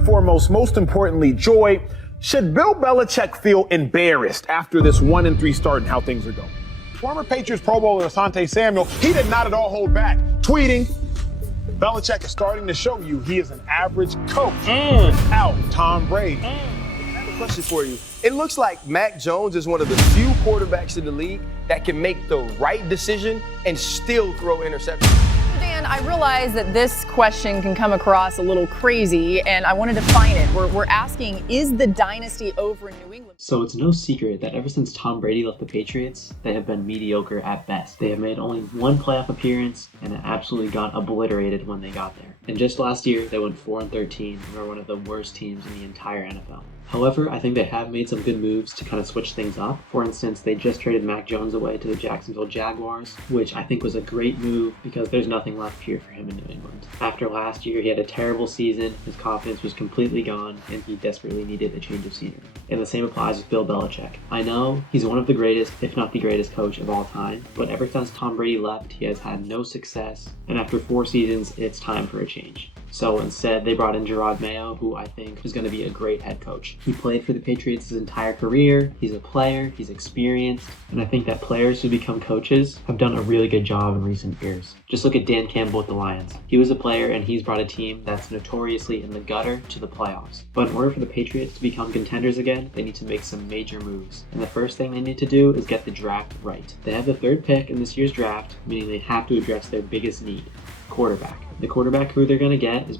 and foremost, most importantly, Joy, should Bill Belichick feel embarrassed after this 1-3 start and how things are going? Former Patriots Pro Bowler Asante Samuel, he did not at all hold back, tweeting, Belichick is starting to show you he is an average coach without Tom Brady. I have a question for you. It looks like Mac Jones is one of the few quarterbacks in the league that can make the right decision and still throw interceptions. Dan, I realize that this question can come across a little crazy, and I want to define it. We're asking, is the dynasty over in New England? So it's no secret that ever since Tom Brady left the Patriots, they have been mediocre at best. They have made only one playoff appearance and it absolutely got obliterated when they got there. And just last year, they went 4-13 and were one of the worst teams in the entire NFL. However, I think they have made some good moves to kind of switch things up. For instance, they just traded Mac Jones away to the Jacksonville Jaguars, which I think was a great move because there's nothing left here for him in New England. After last year, he had a terrible season, his confidence was completely gone, and he desperately needed a change of scenery. And the same applies with Bill Belichick. I know he's one of the greatest, if not the greatest coach of all time, but ever since Tom Brady left, he has had no success, and after 4 seasons, it's time for a change. So instead, they brought in Gerard Mayo, who I think is going to be a great head coach. He played for the Patriots his entire career, he's a player, he's experienced, and I think that players who become coaches have done a really good job in recent years. Just look at Dan Campbell with the Lions. He was a player and he's brought a team that's notoriously in the gutter to the playoffs. But in order for the Patriots to become contenders again, they need to make some major moves. And the first thing they need to do is get the draft right. They have the 3rd pick in this year's draft, meaning they have to address their biggest need, quarterback. The quarterback who they're going to get is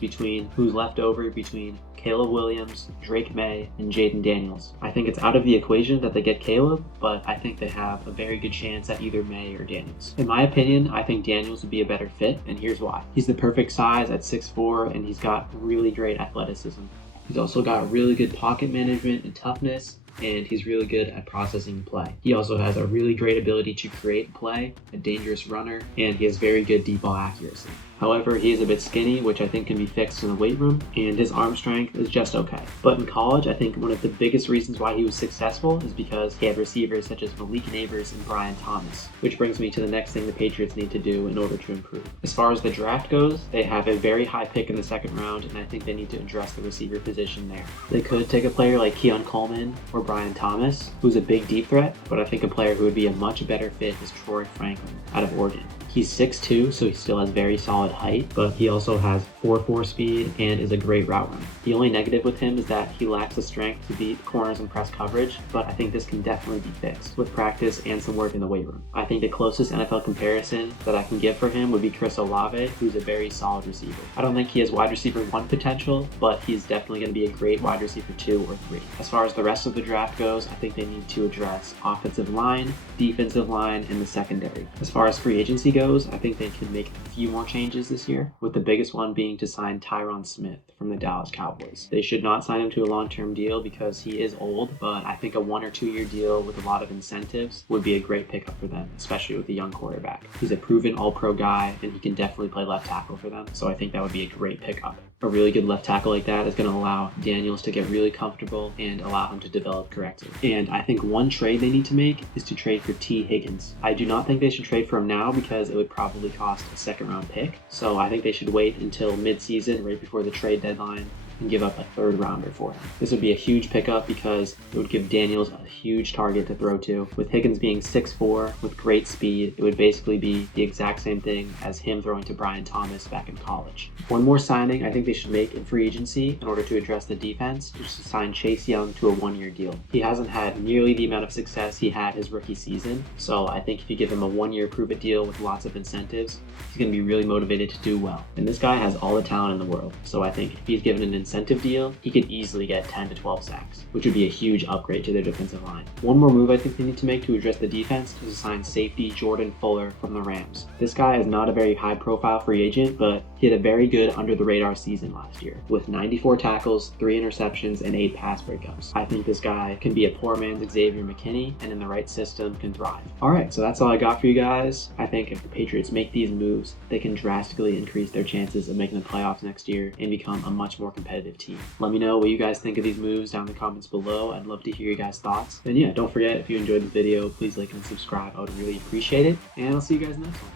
who's left over between Caleb Williams, Drake May, and Jaden Daniels. I think it's out of the equation that they get Caleb, but I think they have a very good chance at either May or Daniels. In my opinion, I think Daniels would be a better fit, and here's why. He's the perfect size at 6'4", and he's got really great athleticism. He's also got really good pocket management and toughness, and he's really good at processing play. He also has a really great ability to create play, a dangerous runner, and he has very good deep ball accuracy. However, he is a bit skinny, which I think can be fixed in the weight room, and his arm strength is just okay. But in college, I think one of the biggest reasons why he was successful is because he had receivers such as Malik Neighbors and Brian Thomas, which brings me to the next thing the Patriots need to do in order to improve. As far as the draft goes, they have a very high pick in the 2nd round, and I think they need to address the receiver position there. They could take a player like Keon Coleman or Brian Thomas, who's a big deep threat, but I think a player who would be a much better fit is Troy Franklin out of Oregon. He's 6'2", so he still has very solid height, but he also has 4.4 speed and is a great route runner. The only negative with him is that he lacks the strength to beat corners and press coverage, but I think this can definitely be fixed with practice and some work in the weight room. I think the closest NFL comparison that I can give for him would be Chris Olave, who's a very solid receiver. I don't think he has wide receiver 1 potential, but he's definitely going to be a great wide receiver 2 or 3. As far as the rest of the draft goes, I think they need to address offensive line, defensive line, and the secondary. As far as free agency goes, I think they can make a few more changes this year, with the biggest one being to sign Tyron Smith from the Dallas Cowboys. They should not sign him to a long-term deal because he is old, but I think a 1 or 2 year deal with a lot of incentives would be a great pickup for them, especially with a young quarterback. He's a proven all-pro guy, and he can definitely play left tackle for them, so I think that would be a great pickup. A really good left tackle like that is going to allow Daniels to get really comfortable and allow him to develop correctly. And I think one trade they need to make is to trade for T. Higgins. I do not think they should trade for him now because it would probably cost a 2nd round pick. So I think they should wait until mid-season, right before the trade deadline, and give up a 3rd rounder for him. This would be a huge pickup because it would give Daniels a huge target to throw to. With Higgins being 6'4", with great speed, it would basically be the exact same thing as him throwing to Brian Thomas back in college. One more signing I think they should make in free agency in order to address the defense is to sign Chase Young to a 1-year deal. He hasn't had nearly the amount of success he had his rookie season, so I think if you give him a 1-year prove-it deal with lots of incentives, he's going to be really motivated to do well. And this guy has all the talent in the world, so I think if he's given an incentive deal, he could easily get 10 to 12 sacks, which would be a huge upgrade to their defensive line. One more move I think they need to make to address the defense is to sign safety Jordan Fuller from the Rams. This guy is not a very high-profile free agent, but he had a very good under-the-radar season last year, with 94 tackles, 3 interceptions, and 8 pass breakups. I think this guy can be a poor man's Xavier McKinney, and in the right system can thrive. Alright, so that's all I got for you guys. I think if the Patriots make these moves, they can drastically increase their chances of making the playoffs next year and become a much more competitive team. Let me know what you guys think of these moves down in the comments below. I'd love to hear your guys' thoughts. And yeah, don't forget, if you enjoyed the video, please like and subscribe. I would really appreciate it. And I'll see you guys next one.